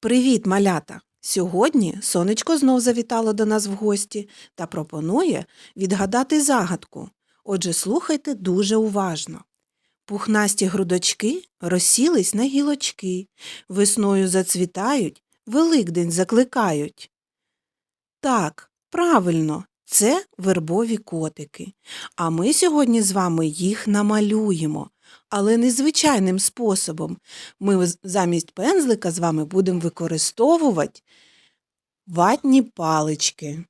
Привіт, малята! Сьогодні сонечко знов завітало до нас в гості та пропонує відгадати загадку. Отже, слухайте дуже уважно. Пухнасті грудочки розсілись на гілочки, весною зацвітають, Великдень закликають. Так, правильно, це вербові котики. А ми сьогодні з вами їх намалюємо, але незвичайним способом. Ми замість пензлика з вами будемо використовувати ватні палички.